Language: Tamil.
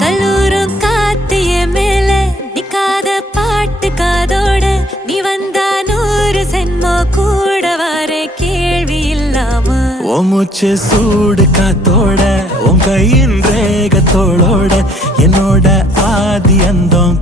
கல்லூரும் காத்திய மேல நிக்காத பாட்டு காதோட நீ வந்தா 100 சென்மோ கூட வர கேள்வி இல்லாம மூச்சு சூடு காத்தோட உன் கையின் ரேகத்தோளோட என்னோட ஆதி அந்தம்